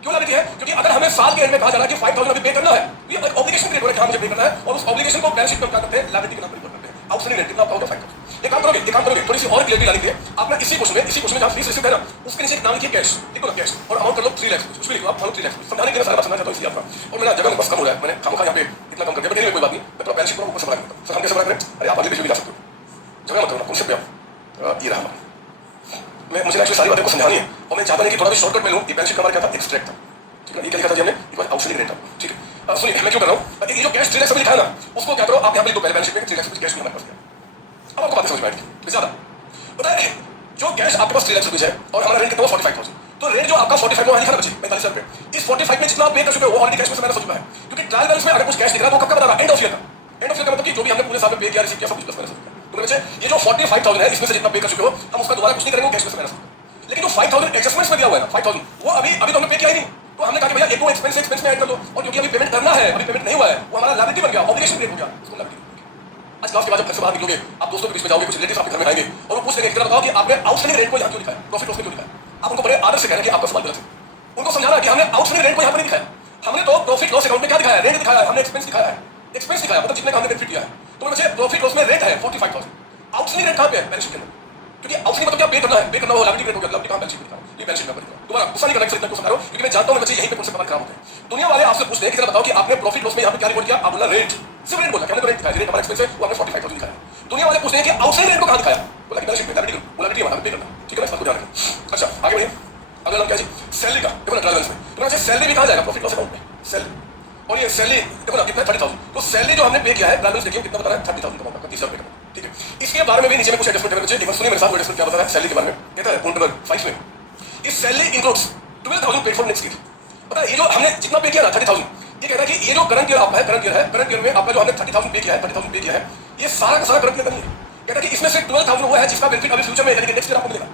क्यों लादी है? क्योंकि अगर हमें साल के एंड में कहा जा रहा है कि 5,000 अभी पे करना है, तो ये ऑब्लिगेशन क्रिएट हो रहा है कि मुझे पे करना है, और उस ऑब्लिगेशन को बैलेंस शीट में क्या करते हैं, लायबिलिटी के नाम पर रिपोर्ट करते हैं। आउटस्टैंडिंग रेट कितना आपका होगा 5,000। एक काम करोगे थोड़ी सी और क्लियरिटी लाने के लिए आपने इसी क्वेश्चन में जहां फीस रिसीव है ना उसके नीचे एक नाम लिखिए कैश, लिखो ना कैश, और अमाउंट कर लो 3 लाख, उसमें लिखो आप 3 लाख। समझाने के लिए सारा बात समझना चाहता हूं इसलिए आपका, और मेरा जगह बस कम हो रहा है, मैंने खामखा यहाँ पे इतना कम कर दिया, बट कोई बात नहीं, मैं तो बैलेंस शीट को ऊपर से बना दूंगा। सर हम कैसे बना करें? अरे आप अगले पेज में जा सकते हो, जगह मत करो, कौन से पे आप ये रहा हमारा। मैं मुझे एक्चुअली सारी बातें को समझानी है, और मैं चाहता नहीं कि थोड़ा भी शॉर्टकट में लूं। ये बैलेंस शीट का हमारा क्या था, एक्सट्रैक्ट था, ठीक है? ये क्या लिखा था जी हमने, एक बार आउटस्टैंडिंग रेट था, ठीक है? सुनिए मैं क्यों कर रहा हूं, ये जो कैश 3 लाख लिखा है ना उसको क्या करो आप यहाँ पे लिखो पहले बैलेंस शीट में 3 लाख कैश हमारे पास। अब आपको बात समझ में आएगी ज्यादा। पता है जो कैश आपके पास 3 लाख रुपए है और हमारा रेट कितना 45,000, तो रेट जो आपका 45 में लिखा ना बच्चे 45,000 रुपए, इस 45 में जितना आप पे कर चुके हो वो ऑलरेडी कैश में से मैंने सोच चुका है। क्योंकि ट्रायल बैलेंस में अगर कुछ कैश दिख रहा है तो कब का बता रहा, एंड ऑफ ईयर का। एंड ऑफ ईयर का मतलब कि जो भी हमने पूरे साल में पे किया रिसीव किया सब कुछ प्लस माइनस हो चुका है। तो बच्चे ये जो 45,000 है इसमें से जितना पे कर चुके हो हम उसका दोबारा कुछ नहीं करेंगे, कैश में से माइनस होगा। लेकिन जो 5,000 एडजस्टमेंट्स में दिया हुआ है ना 5,000, वो अभी तो हमने पे किया ही नहीं, तो हमने कहा कि भैया एक दो एक्सपेंस में ऐड कर दो, और क्योंकि अभी पेमेंट करना है, अभी पेमेंट नहीं हुआ है, वो हमारा लायबिलिटी बन गया, ऑब्लिगेशन क्रिएट हो गया, उसको लायबिलिटी। आज क्लास के बाद जब घर से बाहर निकलोगे आप दोस्तों के बीच में जाओगे, कुछ रिलेटिव्स आपके घर में आएंगे और वो पूछ लेंगे इतना बताओ कि आपने आउटस्टैंडिंग रेट को यहाँ क्यों लिखा है, प्रॉफिट लॉस में क्यों लिखा है? आप उनको बड़े आदर से कहना कि आपका सवाल गलत है। उनको समझाना कि हमने आउटस्टैंडिंग रेट को यहाँ पर नहीं दिखाया, हमने तो प्रॉफिट लॉस अकाउंट में क्या दिखाया है, रेट दिखाया है, हमने एक्सपेंस दिखाया है, एक्सपेंस दिखाया मतलब जितने का हमने बेनिफिट किया है। तो बच्चे प्रॉफिट लॉस में रेट है 45,000, आउटस्टैंडिंग रेट कहाँ पे है, बैलेंस शीट के अंदर। क्योंकि आउटस्टैंडिंग मतलब क्या पे करना है, पे करना हो लायबिलिटी रेट हो गया, लायबिलिटी कहाँ बैलेंस शीट में दिखा, ये बैलेंस शीट में दिखा। दोबारा गुस्सा नहीं करना सर, इतना क्वेश्चन आ रहा हूं क्योंकि मैं जानता हूं बच्चे यहीं पे कौन से पेपर खराब होते हैं। दुनिया वाले आपसे पूछते हैं कि जरा बताओ कि आपने प्रॉफिट लॉस में यहाँ पे क्या रिकॉर्ड किया, आप बोला रेट, सिर्फ रेट बोला, हमने तो रेट दिखाया, रेट हमारा एक्सपेंस है वो हमने 45,000 दिखाया। दुनिया वाले पूछते हैं कि आउटस्टैंडिंग रेट को कहां दिखाया, बोला कि बैलेंस शीट में लायबिलिटी, बोला कि हमारा पे करना, ठीक है ना, इसको ध्यान रखें। अच्छा आगे बढ़िए, अगला नाम क्या है जी, सैलरी का। देखो ना ट्रायल बैलेंस में तो ना सैलरी भी कहां जाएगा, प्रॉफिट लॉस अकाउंट में सैलरी, और ये सैलरी देखो ना कितना 30,000, तो सैलरी जो हमने पे किया है ट्रायल बैलेंस देखिए कितना बता रहा है 30,000 का, 30,000 रुपए का, ठीक है? इसके बारे में भी नीचे में कुछ एडजस्टमेंट है बच्चे, एक बार सुनिए मेरे साथ, वो एडजस्टमेंट क्या बता रहा है सैलरी के बारे में, कहता है पॉइंट नंबर 5 में, इस salary includes 12,000 paid for next year. पता है ये जो हमने जितना पे किया ना 30,000, ये कहता है कि ये जो करंट ईयर आपका है, करंट ईयर में आपका जो हमने 30,000 पे किया है, 30,000 पे किया है, ये सारा का सारा करंट ईयर का नहीं है। कहता है कि इसमें से 12,000 वो है जिसका बेनिफिट अभी फ्यूचर में यानी कि नेक्स्ट ईयर आपको मिलेगा।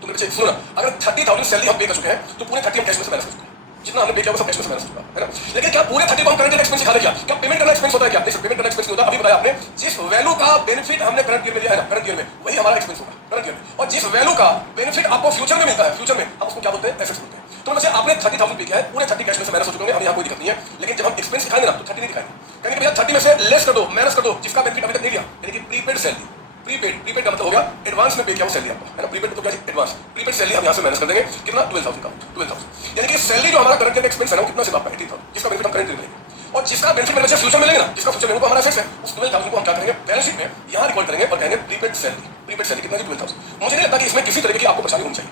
तो मेरे बच्चे सुनो ना, अगर 30,000 सैलरी हम पे कर चुके हैं तो पूरे 30 हम कैश में से माइनस कर चुके हैं, जितना हमने पे किया वो सब कैश में से माइनस हो चुका है ना। लेकिन क्या पूरे 30 को हम करंट एक्सपेंस दिखा क्या, क्या पेमेंट करना एक्सपेंस होता है क्या? नहीं, पेमेंट करना एक्सपेंस नहीं होता। अभी बताया आपने जिस वैल्यू का बेनिफिट हमने करंट ईयर में लिया है ना, करंट ईयर में वही हमारा एक्सपेंस होगा करंट ईयर में, और जिस वैल्यू का बेनिफिट आपको फ्यूचर में मिलता है, फ्यूचर में हम उसको क्या बोलते हैं, एसेट्स बोलते हैं। तो बच्चे आपने 30,000 पे किया है, पूरे 30 कैश में से माइनस हो चुके हैं, हमें यहाँ कोई दिक्कत नहीं है। लेकिन जब हम एक्सपेंस दिखाएंगे ना तो 30 नहीं दिखाएंगे, कहेंगे भैया 30 में से लेस कर दो, माइनस कर दो जिसका बेनिफिट अभी तक नहीं लिया, यानी कि प्रीपेड सैलरी। प्रीपेड का मतलब हो गया एडवांस में पे किया वो सैलरी आपको, है ना। प्रीपेड तो क्या एडवांस, प्रीपेड सैलरी हम यहाँ से माइनस कर देंगे कितना 12,000 का, 12,000 यानी कि सैलरी जो हमारा करंट एक्सपेंस है ना वो कितना सिर्फ आपका 18,000, जिसका बेनिफिट हम करंट मिलेंगे, और जिसका बेनिफिट मेरे बच्चे फ्यूचर मिलेगा ना, जिसका फ्यूचर में हमारा एसेट्स है, उस 12,000 को हम क्या करेंगे बैलेंस शीट में यहाँ रिकॉर्ड करेंगे और कहेंगे प्रीपेड सैलरी कितना 12,000। मुझे नहीं लगता कि इसमें किसी तरह की आपको परेशानी होनी चाहिए,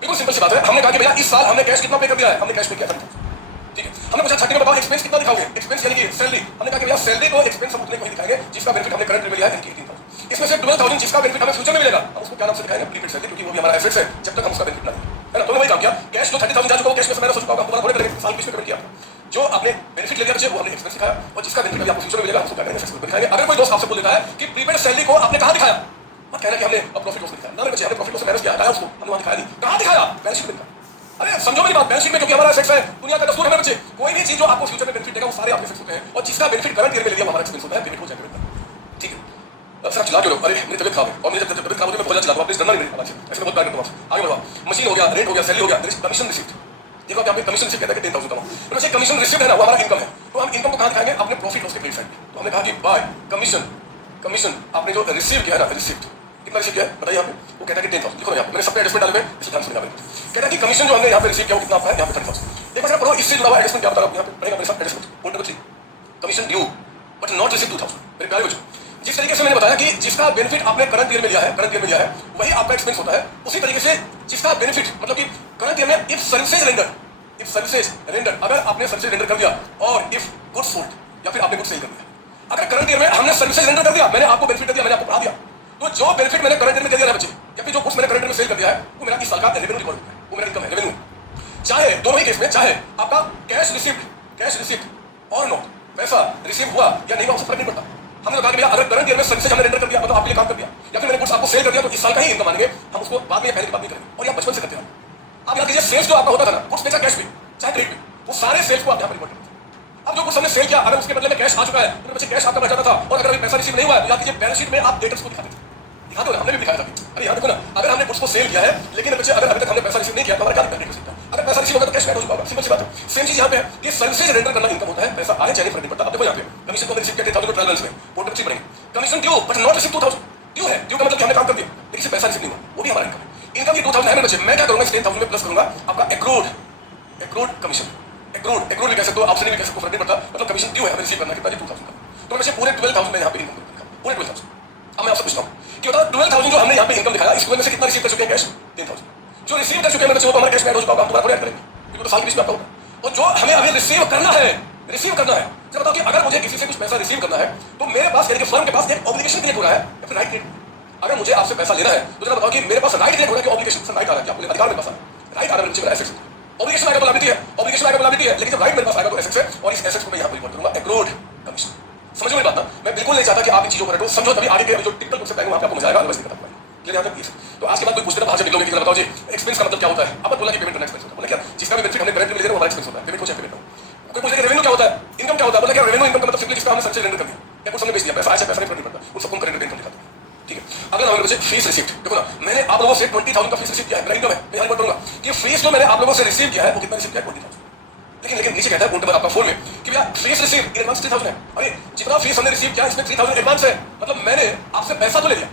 बिल्कुल सिंपल सी बात है। हमने कहा कि भैया इस साल हमने कैश कितना पे कर दिया है, हमने कैश पे किया 30,000, ठीक है। हमने पूछा 30 में बताओ एक्सपेंस कितना दिखाओगे, एक्सपेंस यानी कि सैलरी, हमने कहा कि भैया सैलरी को एक्सपेंस हम उतने को ही दिखाएंगे जिसका बेनिफिट हमने करंट में लिया है 18,000। इसमें से 12,000 जिसका बेनिफिट हमें फ्यूचर में मिलेगा हम उसको क्या नाम से दिखाएंगे, प्रीपेड सैलरी, क्योंकि वो भी हमारा एसेट्स है जब तक हम उसका बेनिफिट ना दें, है ना। तो वही काम किया, कैश जो 30,000 जा चुका है कैश में से माइनस हो चुका होगा, दोबारा थोड़े करेंगे, साल बीच में पेमेंट किया, जो आपने बेनिफिट ले लिया बच्चे वो हमने एक्सपेंस दिखाया, और जिसका बेनिफिट अभी आपको फ्यूचर में मिलेगा हम उसको क्या करेंगे, एसेट्स दिखाएंगे। अगर कोई दोस्त आपसे बोल देता है कि प्रीपेड सैलरी को आपने कहां दिखाया, मत कहना कि हमने प्रॉफिट लॉस दिखाया, ना बच्चे हमने प्रॉफिट लॉस माइनस किया है, उसको हमने वहां दिखाया नहीं, कहां दिखाया, बैलेंस शीट में दिखाया। अरे समझो मेरी बात, बैलेंस शीट में क्योंकि हमारा एसेट्स है, दुनिया का दस्तूर है बच्चे, कोई भी चीज जो आपको फ्यूचर में बेनिफिट देगा वो सारे आपके एसेट्स होते हैं, और जिसका बेनिफिट करंट ईयर में ले लिया वो हमारा एक्सपेंस होता है, पेमेंट हो जाएगा, ठीक है। सर चिल्ला क्यों? अरे मेरी तबियत खराब है, और मेरी जब तबियत खराब होती है मैं बहुत चिल्लाता हूं, प्लीज डरना नहीं मेरी आवाज से, ऐसे बहुत बात करता हूं। आगे बढ़ो, मशीन हो गया, रेट हो गया, सैलरी हो गया, कमीशन रिसीव्ड, देखो आप कमीशन रिसीव कहते हैं 10,000 का, तो वैसे कमीशन रिसीव्ड है ना वो हमारा इनकम है, तो हम इनकम को कहां दिखाएंगे, अपने प्रॉफिट लॉस के क्रेडिट साइड पे। तो हमने कहा कि बाय कमीशन आपने जो रिसीव किया है ना, रिसीव्ड कितना रिसीव किया है बताइए यहाँ पे, वो कहता है कि 10,000, लिखो ना यहाँ पे, मैंने सब पे एडजस्टमेंट डाले हुए, इसलिए ध्यान सुनना पड़ेगा। कहता है कि कमीशन जो हमने यहाँ पे रिसीव किया वो कितना आपका है, यहाँ पे 30,000। एक बार पढ़ो इससे जुड़ा हुआ एडजस्टमेंट क्या बता रहा हूँ, यहाँ पे पढ़ेगा मेरे साथ adjustment, point number 3, commission due but not receive 2,000। मेरे प्यारे बच्चों, जिस तरीके से मैंने बताया कि जिसका बेनिफिट आपने करंट ईयर में लिया है वही आपका एक्सपेंस होता है, उसी तरीके से जिसका बेनिफिट मतलब कि करंट ईयर में इफ सर्विसेज रेंडर अगर आपने सर्विसेज रेंडर कर दिया, और इफ गुड्स सोल्ड या फिर आपने गुड्स सेल कर दिया, अगर करंट ईयर में हमने सर्विसेज रेंडर कर दिया, मैंने आपको बेनिफिट दिया, मैंने आपको बढ़ा दिया, तो जो बेनिफिट मैंने करंट ईयर में दे दिया है बच्चे, या फिर जो गुड्स मैंने करंट ईयर में सेल कर दिया है वो मेरा इस साल का रेवेन्यू रिकॉर्ड है, वो मेरा इनकम है, रेवेन्यू। चाहे दोनों ही केस में, चाहे आपका कैश रिसिप्ट और नोट, पैसा रिसीव हुआ या नहीं हुआ, उससे फर्क नहीं पड़ता। हमने कहा कि भैया अगर करंट ईयर में सर्विसेज हमने रेंडर कर दिया, मतलब आपके लिए काम कर दिया, या फिर मैंने कुछ आपको सेल कर दिया, तो इस साल का ही इनकम मानेंगे हम उसको, बाद में पहले की बात नहीं करेंगे। और ये आप बचपन से करते हैं। आप याद कीजिए, सेल्स जो आपका होता था ना, गुड्स बेचा कैश भी चाहे क्रेडिट भी, वो सारे सेल्स को आप यहाँ पर रिपोर्ट करते हैं। अब जो कुछ हमने सेल किया, अगर उसके बदले में कैश आ चुका है तो बच्चे कैश आपका बढ़ जाता था, और अगर अभी पैसा रिसीव नहीं हुआ है तो याद कीजिए बैलेंस शीट में आप डेटर्स को दिखाते थे। दिखाते हो ना, हमने भी दिखाया था। अरे यहाँ देखो ना, अगर हमने गुड्स को सेल किया है लेकिन बच्चे अगर अभी तक हमने पैसा रिसीव नहीं किया तो हमारा क्या क्रेडिट हो सकता है? अगर पैसा रिसीव होगा तो कैश बैक हो चुका, सिंपल सी बात है। सेम चीज यहाँ पे है कि सर्विसेज रेंडर करना इनकम होता है, पैसा आए चाहे फर्क नहीं पड़ता। अब देखो यहाँ पे कमीशन को हमने रिसीव किया 10,000 ट्रायल बैलेंस में, पोर्ट में पड़ेंगे commission due but not receive 2,000। Due है, ड्यू का मतलब कि हमने काम कर दिया लेकिन से पैसा रिसीव नहीं हुआ, वो भी हमारा इनकम है। इनकम की 2,000 है मेरे बच्चे, मैं क्या करूंगा इस 10,000 में प्लस करूंगा आपका एक्रूड कमीशन, एक्रूड भी कह सकते हो, आपसे भी कह सकते हो, फर्क नहीं पड़ता। मतलब कमीशन ड्यू है, हमें रिसीव करना कितना है 2,000 का। तो मैं पूरे 12,000 में यहाँ पे इनकम करूंगा, पूरे 12,000। अब मैं आपसे पूछता हूँ कि बताओ 12,000 जो हमने यहाँ पे इनकम दिखाया, इस 12 में से कितना रिसीव कर चुके हैं कैश? 10,000। जो रिसीव कर चुके हैं मेरे बच्चे, वो तो हमारा कैश में ऐड हो चुका होगा, हम दोबारा थोड़ी ऐड करेंगे क्योंकि तो साल के बीच में आपका होगा। और जो हमें अभी रिसीव करना है, जब बताओ कि अगर मुझे किसी से कुछ पैसा रिसीव करना है तो मेरे पास यानी कि फर्म के पास एक ऑब्लिगेशन क्रिएट हो रहा है या फिर राइट क्रिएट। अगर मुझे आपसे पैसा लेना है तो जरा बताओ कि मेरे पास राइट क्रिएट हो रहा है कि ऑब्लिगेशन? सर राइट आ रहा है, आपको अधिकार मेरे पास आ रहा है, राइट आ रहा है मेरे एसेट्स। ऑब्लिगेशन आएगा तो लायबिलिटी है, ऑब्लिगेशन आएगा तो लायबिलिटी है, लेकिन जब राइट मेरे पास आएगा तो एसेट्स है, और इस एसेट्स को मैं यहाँ पर रिपोर्ट करूंगा एक्रूड कमीशन। समझो मेरी बात ना, मैं बिल्कुल नहीं चाहता कि आप इन चीजों को रटो, समझो, तभी आगे के जो टिपिकल कॉन्सेप्ट आएंगे वहां पे आपको मजा आएगा, अदरवाइज नहीं बता पाएंगे। क्लियर यहाँ तक? तो आज के बाद कोई पूछते ना बाहर से निकलोगे कि बताओ जी एक्सपेंस का मतलब क्या होता है? अब बोला कि पेमेंट करना एक्सपेंस होता है, बोला क्या जिसका भी बेनिफिट हमने करेंट में ले रहे हैं वो हमारा एक्सपेंस होता है, पेमेंट को चाहे पेमेंट हो। कोई पूछे रेवेन्यू क्या होता है, इनकम क्या होता है, बोला क्या रेवेन्यू इनकम का मतलब सिंपली जिसका हमने सर्विस रेंडर कर दिया या कुछ हमने बेच दिया, पैसा आया पैसा नहीं फर्क नहीं पड़ता, उन सबको करेंट इनकम दिखाते हैं। ठीक है, अगर हमारे बच्चे फीस रिसीव्ड, देखो ना, मैंने आप लोगों से 20,000 का फीस रिसीव किया है, मेरा इनकम है, मैं यहाँ रिपोर्ट करूंगा कि फीस जो मैंने आप लोगों से रिसीव किया है वो कितना रिसीव किया है? 20,000। लेकिन नीचे कहता है उल्टा आपका फोन में कि भैया फीस रिसीव इन एडवांस 3,000 है। अरे जितना फीस हमने रिसीव किया इसमें 3,000 एडवांस है, मतलब मैंने आपसे पैसा तो ले लिया,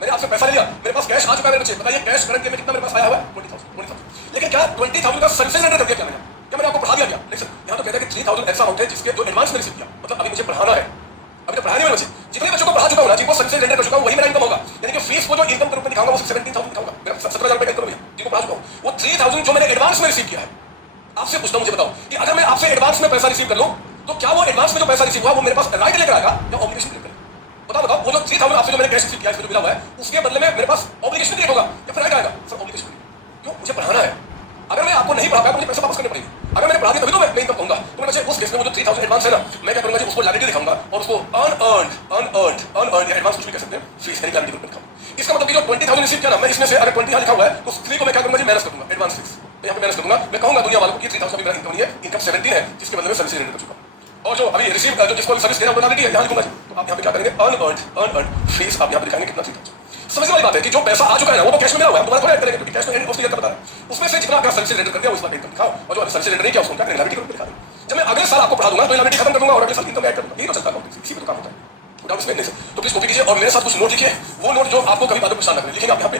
मैंने आपसे पैसा ले लिया, मेरे पास कैश आ चुका है मेरे बच्चे। बताइए कैश करंट में कितना मेरे पास आया हुआ है? 20,000। लेकिन क्या 20,000 का सर्विसेज रेंडर कर दिया? क्या मैंने आपको पढ़ा दिया? लेकिन यहाँ तो कहता है कि 3,000 ऐसा अमाउंट है जिसके जो एडवांस में रिसीव किया, मतलब अभी मुझे पढ़ाना है, अभी तो पढ़ाने में बच्चे जितने बच्चों को पढ़ा चुका हूँ ना, जिनको सर्विसेज रेंडर कर चुका हूँ, वही मेरा इनकम होगा। यानी कि फीस को जो इनकम के रूप में दिखाऊंगा वो 17,000 दिखाऊंगा, मेरा 17,000 रुपए इनकम है जिनको पढ़ा चुका हूँ। वो 3,000 जो मैंने एडवांस में रिसीव किया है, आपसे पूछता हूं, मुझे बताओ कि अगर मैं आपसे एडवांस में पैसा रिसीव कर लूं तो क्या वो एडवांस में जो पैसा रिसीव हुआ वो मेरे पास राइट लेकर आएगा या ऑब्लिगेशन क्रिएट करेगा? बताओ वो जो 3,000 आपसे जो मैंने कैश रिसीव किया इसमें जो मिला हुआ है उसके बदले में मेरे पास ऑब्लिगेशन क्रिएट होगा या फिर राइट आएगा? Sir obligation create. क्यों? मुझे पढ़ाना है। अगर मैं आपको नहीं पढ़ा पाया मुझे पैसा वापस करने पड़ेंगे। अगर मैंने पढ़ा दिया तभी तो मैं इनकम कहूंगा। तो मैं बच्चे उस केस में वो जो 3,000 एडवांस है ना, मैं क्या करूंगा जी, उसको लायबिलिटी दिखाऊंगा और उसको अनअर्न्ड या एडवांस कुछ भी कह सकते हैं, फीस यानी लायबिलिटी दिखाऊंगा। इसका मतलब कि जो 20,000 रिसीव किया ना, मैं इसमें से अगर 20,000 लिखा हुआ है तो 3 को मैं क्या करूंगा जी, माइनस कर दूंगा एडवांस फीस। मैं यहाँ पे माइनस करूंगा, मैं कहूंगा दुनिया वालों को कि 3,000 भी मेरा इनकम नहीं है, इनकम 17 है जिसके बदले में सर्विस रेंडर कर चुका हूं। और जो अभी रिसीव जो जिसको सर्विस देना लायबिलिटी है यहाँ लिखूंगा जी। तो आप यहाँ पे क्या करेंगे, अनअर्न्ड फीस आप यहाँ पे दिखाएंगे कितना 3,000। समझने वाली बात है कि जो पैसा आ चुका है ना वो तो कैश में मिला हुआ है, दोबारा थोड़ा ऐड करेंगे क्योंकि कैश में एंड ऑफ द ईयर का बता रहा है। उसमें से जितना आपका सर्विस रेंडर कर दिया उसका इनकम दिखाओ, और जो सर्विस रेंडर नहीं किया उसको क्या करेंगे, लायबिलिटी के रूप में दिखा देंगे। जब मैं अगले साल आपको पढ़ा दूंगा तो लायबिलिटी खत्म कर दूंगा और अगले साल इनकम ऐड कर दूंगा। यही तो चलता है, इसी पे तो काम होता है। डाउट इसमें नहीं। तो प्लीज कॉपी कीजिए और मेरे साथ कुछ नोट लिखिए, वो नोट जो आपको कभी बाद में परेशान रख रहे हैं लिखेंगे आप यहाँ पे।